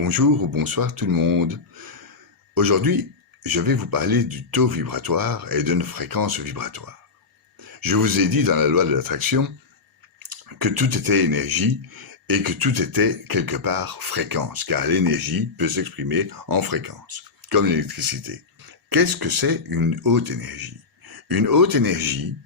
Bonjour ou bonsoir tout le monde. Aujourd'hui, je vais vous parler du taux vibratoire et de nos fréquences vibratoires. Je vous ai dit dans la loi de l'attraction que tout était énergie et que tout était quelque part fréquence, car l'énergie peut s'exprimer en fréquence, comme l'électricité. Qu'est-ce que c'est une haute énergie? Une haute énergie,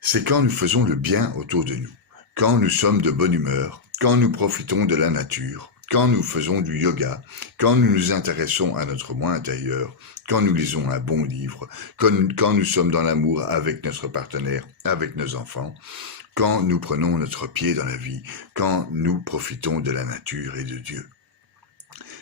c'est quand nous faisons le bien autour de nous, quand nous sommes de bonne humeur, quand nous profitons de la nature, quand nous faisons du yoga, quand nous nous intéressons à notre moi intérieur, quand nous lisons un bon livre, quand nous sommes dans l'amour avec notre partenaire, avec nos enfants, quand nous prenons notre pied dans la vie, quand nous profitons de la nature et de Dieu.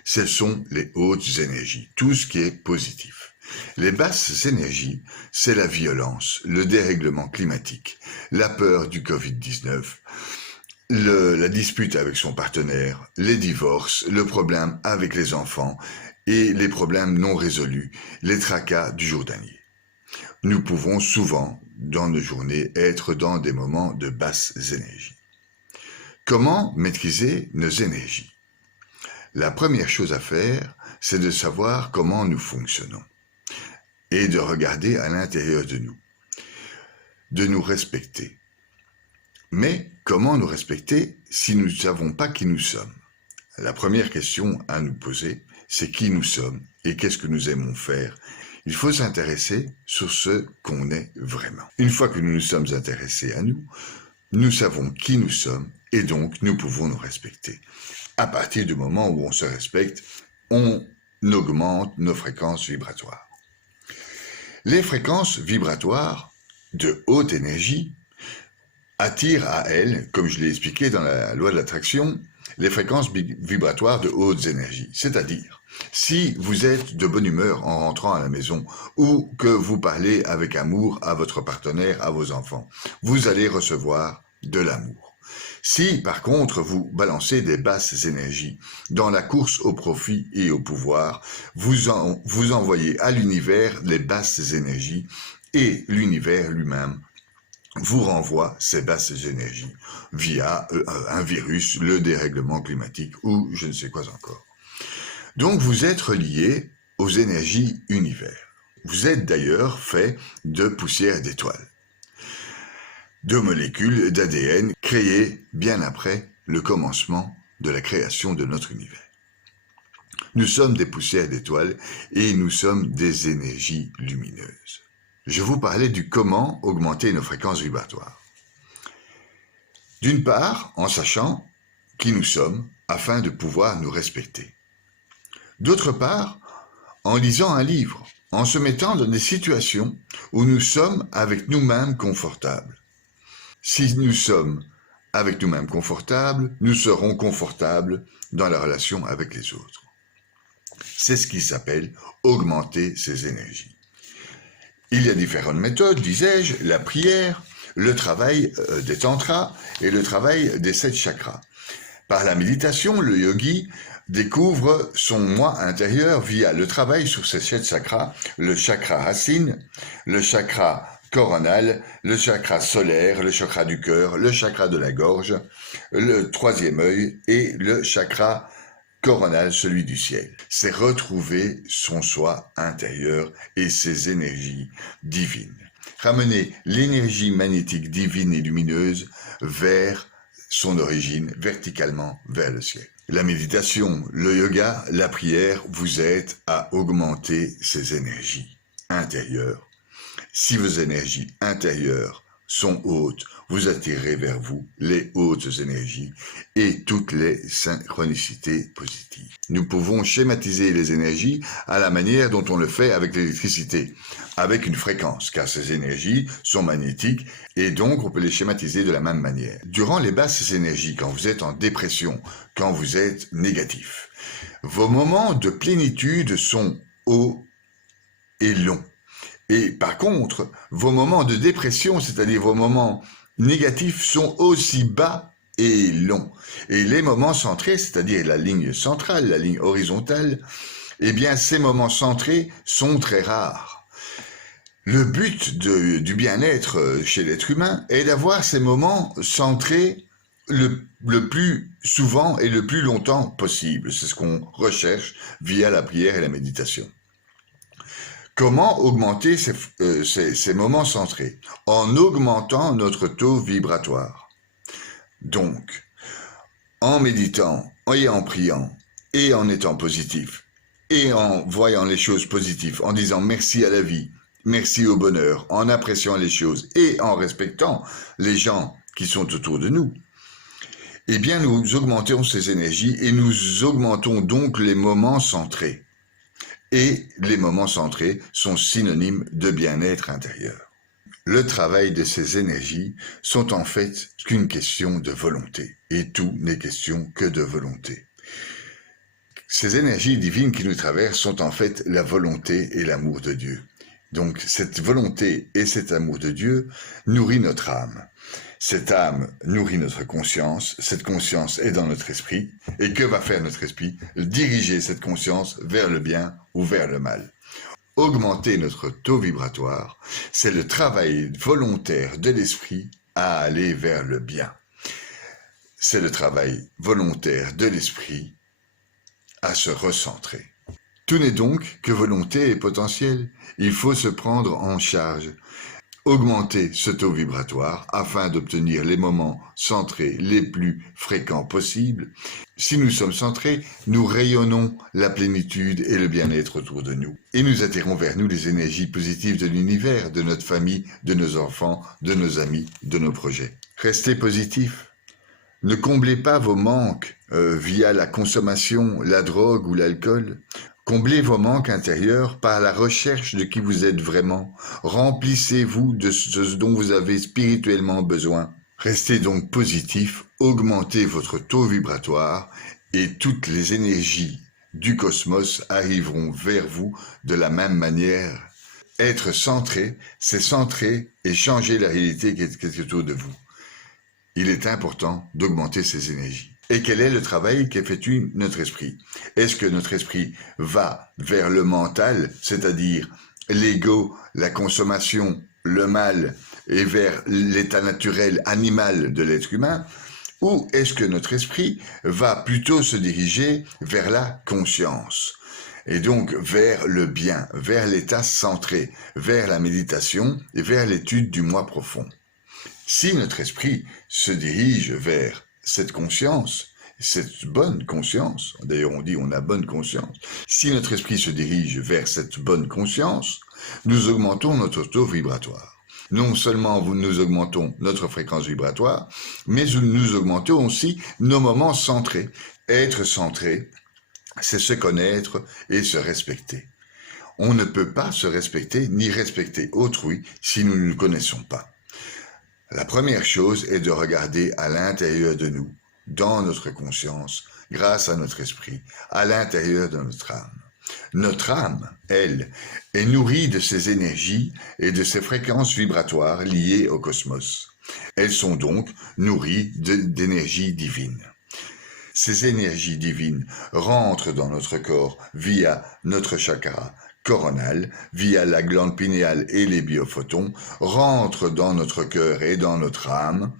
Ce sont les hautes énergies, tout ce qui est positif. Les basses énergies, c'est la violence, le dérèglement climatique, la peur du Covid-19, la dispute avec son partenaire, les divorces, le problème avec les enfants et les problèmes non résolus, les tracas du journalier. Nous pouvons souvent, dans nos journées, être dans des moments de basses énergies. Comment maîtriser nos énergies? La première chose à faire, c'est de savoir comment nous fonctionnons et de regarder à l'intérieur de nous respecter. Mais comment nous respecter si nous ne savons pas qui nous sommes? La première question à nous poser, c'est qui nous sommes et qu'est-ce que nous aimons faire. Il faut s'intéresser sur ce qu'on est vraiment. Une fois que nous nous sommes intéressés à nous, nous savons qui nous sommes et donc nous pouvons nous respecter. À partir du moment où on se respecte, on augmente nos fréquences vibratoires. Les fréquences vibratoires de haute énergie attirent à elles, comme je l'ai expliqué dans la loi de l'attraction, les fréquences vibratoires de hautes énergies. C'est-à-dire, si vous êtes de bonne humeur en rentrant à la maison ou que vous parlez avec amour à votre partenaire, à vos enfants, vous allez recevoir de l'amour. Si, par contre, vous balancez des basses énergies dans la course au profit et au pouvoir, vous envoyez à l'univers les basses énergies et l'univers lui-même vous renvoie ces basses énergies via un virus, le dérèglement climatique ou je ne sais quoi encore. Donc vous êtes relié aux énergies univers. Vous êtes d'ailleurs fait de poussière d'étoiles, de molécules d'ADN créées bien après le commencement de la création de notre univers. Nous sommes des poussières d'étoiles et nous sommes des énergies lumineuses. Je vous parlais du comment augmenter nos fréquences vibratoires. D'une part, en sachant qui nous sommes afin de pouvoir nous respecter. D'autre part, en lisant un livre, en se mettant dans des situations où nous sommes avec nous-mêmes confortables. Si nous sommes avec nous-mêmes confortables, nous serons confortables dans la relation avec les autres. C'est ce qui s'appelle augmenter ses énergies. Il y a différentes méthodes, disais-je, la prière, le travail des tantras et le travail des 7 chakras. Par la méditation, le yogi découvre son moi intérieur via le travail sur ces 7 chakras, le chakra racine, le chakra coronal, le chakra solaire, le chakra du cœur, le chakra de la gorge, le 3e œil et le chakra coronal, celui du ciel. C'est retrouver son soi intérieur et ses énergies divines. Ramener l'énergie magnétique divine et lumineuse vers son origine, verticalement vers le ciel. La méditation, le yoga, la prière vous aident à augmenter ces énergies intérieures. Si vos énergies intérieures sont hautes, vous attirez vers vous les hautes énergies et toutes les synchronicités positives. Nous pouvons schématiser les énergies à la manière dont on le fait avec l'électricité, avec une fréquence, car ces énergies sont magnétiques et donc on peut les schématiser de la même manière. Durant les basses énergies, quand vous êtes en dépression, quand vous êtes négatif, vos moments de plénitude sont hauts et longs. Et par contre, vos moments de dépression, c'est-à-dire vos moments négatifs, sont aussi bas et longs. Et les moments centrés, c'est-à-dire la ligne centrale, la ligne horizontale, eh bien ces moments centrés sont très rares. Le but du bien-être chez l'être humain est d'avoir ces moments centrés le le plus souvent et le plus longtemps possible. C'est ce qu'on recherche via la prière et la méditation. Comment augmenter ces moments centrés? En augmentant notre taux vibratoire. Donc, en méditant, et en priant, et en étant positif, et en voyant les choses positives, en disant merci à la vie, merci au bonheur, en appréciant les choses et en respectant les gens qui sont autour de nous, eh bien nous augmentons ces énergies et nous augmentons donc les moments centrés. Et les moments centrés sont synonymes de bien-être intérieur. Le travail de ces énergies sont en fait qu'une question de volonté. Et tout n'est question que de volonté. Ces énergies divines qui nous traversent sont en fait la volonté et l'amour de Dieu. Donc cette volonté et cet amour de Dieu nourrit notre âme. Cette âme nourrit notre conscience, cette conscience est dans notre esprit. Et que va faire notre esprit? Diriger cette conscience vers le bien ou vers le mal. Augmenter notre taux vibratoire, c'est le travail volontaire de l'esprit à aller vers le bien. C'est le travail volontaire de l'esprit à se recentrer. Tout n'est donc que volonté et potentiel. Il faut se prendre en charge. Augmenter ce taux vibratoire afin d'obtenir les moments centrés les plus fréquents possibles. Si nous sommes centrés, nous rayonnons la plénitude et le bien-être autour de nous. Et nous attirons vers nous les énergies positives de l'univers, de notre famille, de nos enfants, de nos amis, de nos projets. Restez positifs. Ne comblez pas vos manques via la consommation, la drogue ou l'alcool. Comblez vos manques intérieurs par la recherche de qui vous êtes vraiment. Remplissez-vous de ce dont vous avez spirituellement besoin. Restez donc positif, augmentez votre taux vibratoire et toutes les énergies du cosmos arriveront vers vous de la même manière. Être centré, c'est centrer et changer la réalité qui est autour de vous. Il est important d'augmenter ces énergies. Et quel est le travail qu'effectue notre esprit? Est-ce que notre esprit va vers le mental, c'est-à-dire l'ego, la consommation, le mal, et vers l'état naturel animal de l'être humain? Ou est-ce que notre esprit va plutôt se diriger vers la conscience? Et donc vers le bien, vers l'état centré, vers la méditation et vers l'étude du moi profond. Si notre esprit se dirige vers cette conscience, cette bonne conscience, d'ailleurs on dit on a bonne conscience, si notre esprit se dirige vers cette bonne conscience, nous augmentons notre taux vibratoire. Non seulement nous augmentons notre fréquence vibratoire, mais nous augmentons aussi nos moments centrés. Être centré, c'est se connaître et se respecter. On ne peut pas se respecter ni respecter autrui si nous ne nous connaissons pas. La première chose est de regarder à l'intérieur de nous, dans notre conscience, grâce à notre esprit, à l'intérieur de notre âme. Notre âme, elle, est nourrie de ces énergies et de ces fréquences vibratoires liées au cosmos. Elles sont donc nourries d'énergie divine. Ces énergies divines rentrent dans notre corps via notre chakra coronal, via la glande pinéale et les biophotons, rentrent dans notre cœur et dans notre âme.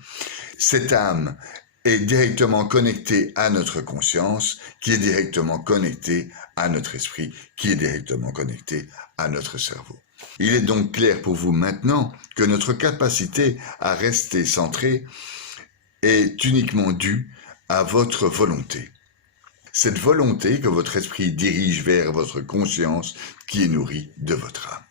Cette âme est directement connectée à notre conscience, qui est directement connectée à notre esprit, qui est directement connectée à notre cerveau. Il est donc clair pour vous maintenant que notre capacité à rester centré est uniquement due à votre volonté. Cette volonté que votre esprit dirige vers votre conscience qui est nourrie de votre âme.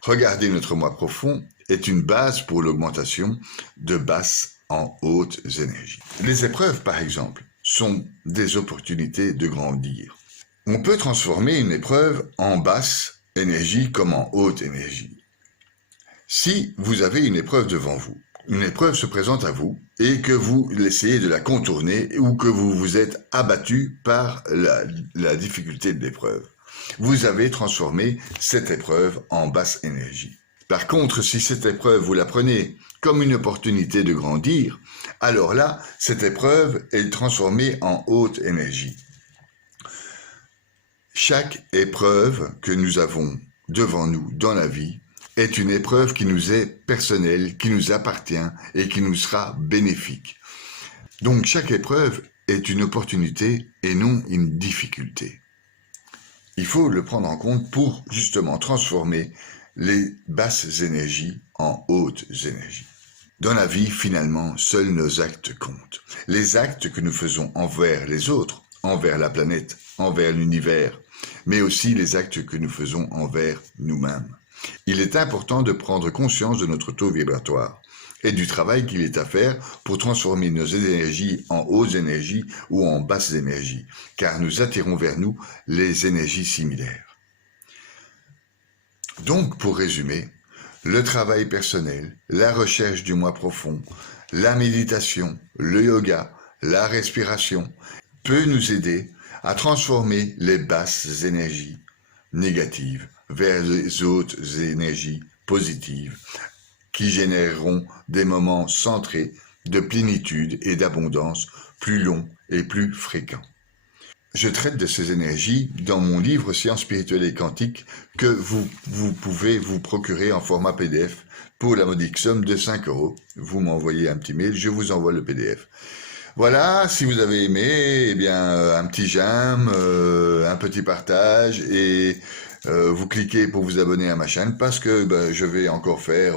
Regarder notre moi profond est une base pour l'augmentation de basses en hautes énergies. Les épreuves, par exemple, sont des opportunités de grandir. On peut transformer une épreuve en basse énergie comme en haute énergie. Si vous avez une épreuve devant vous, une épreuve se présente à vous et que vous essayez de la contourner ou que vous vous êtes abattu par la difficulté de l'épreuve, vous avez transformé cette épreuve en basse énergie. Par contre, si cette épreuve, vous la prenez comme une opportunité de grandir, alors là, cette épreuve est transformée en haute énergie. Chaque épreuve que nous avons devant nous dans la vie est une épreuve qui nous est personnelle, qui nous appartient et qui nous sera bénéfique. Donc chaque épreuve est une opportunité et non une difficulté. Il faut le prendre en compte pour justement transformer les basses énergies en hautes énergies. Dans la vie, finalement, seuls nos actes comptent. Les actes que nous faisons envers les autres, envers la planète, envers l'univers, mais aussi les actes que nous faisons envers nous-mêmes. Il est important de prendre conscience de notre taux vibratoire et du travail qu'il est à faire pour transformer nos énergies en hautes énergies ou en basses énergies, car nous attirons vers nous les énergies similaires. Donc, pour résumer, le travail personnel, la recherche du moi profond, la méditation, le yoga, la respiration peut nous aider à transformer les basses énergies négatives vers les hautes énergies positives qui généreront des moments centrés de plénitude et d'abondance plus longs et plus fréquents. Je traite de ces énergies dans mon livre Sciences spirituelles et quantiques que vous pouvez vous procurer en format PDF pour la modique somme de 5 €. Vous m'envoyez un petit mail, je vous envoie le PDF. Voilà, si vous avez aimé, eh bien, un petit j'aime, un petit partage et vous cliquez pour vous abonner à ma chaîne parce que je vais encore faire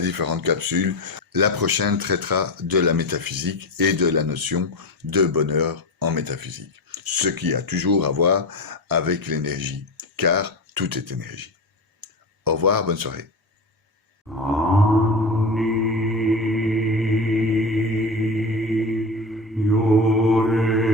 différentes capsules. La prochaine traitera de la métaphysique et de la notion de bonheur en métaphysique, ce qui a toujours à voir avec l'énergie, car tout est énergie. Au revoir, bonne soirée. Yore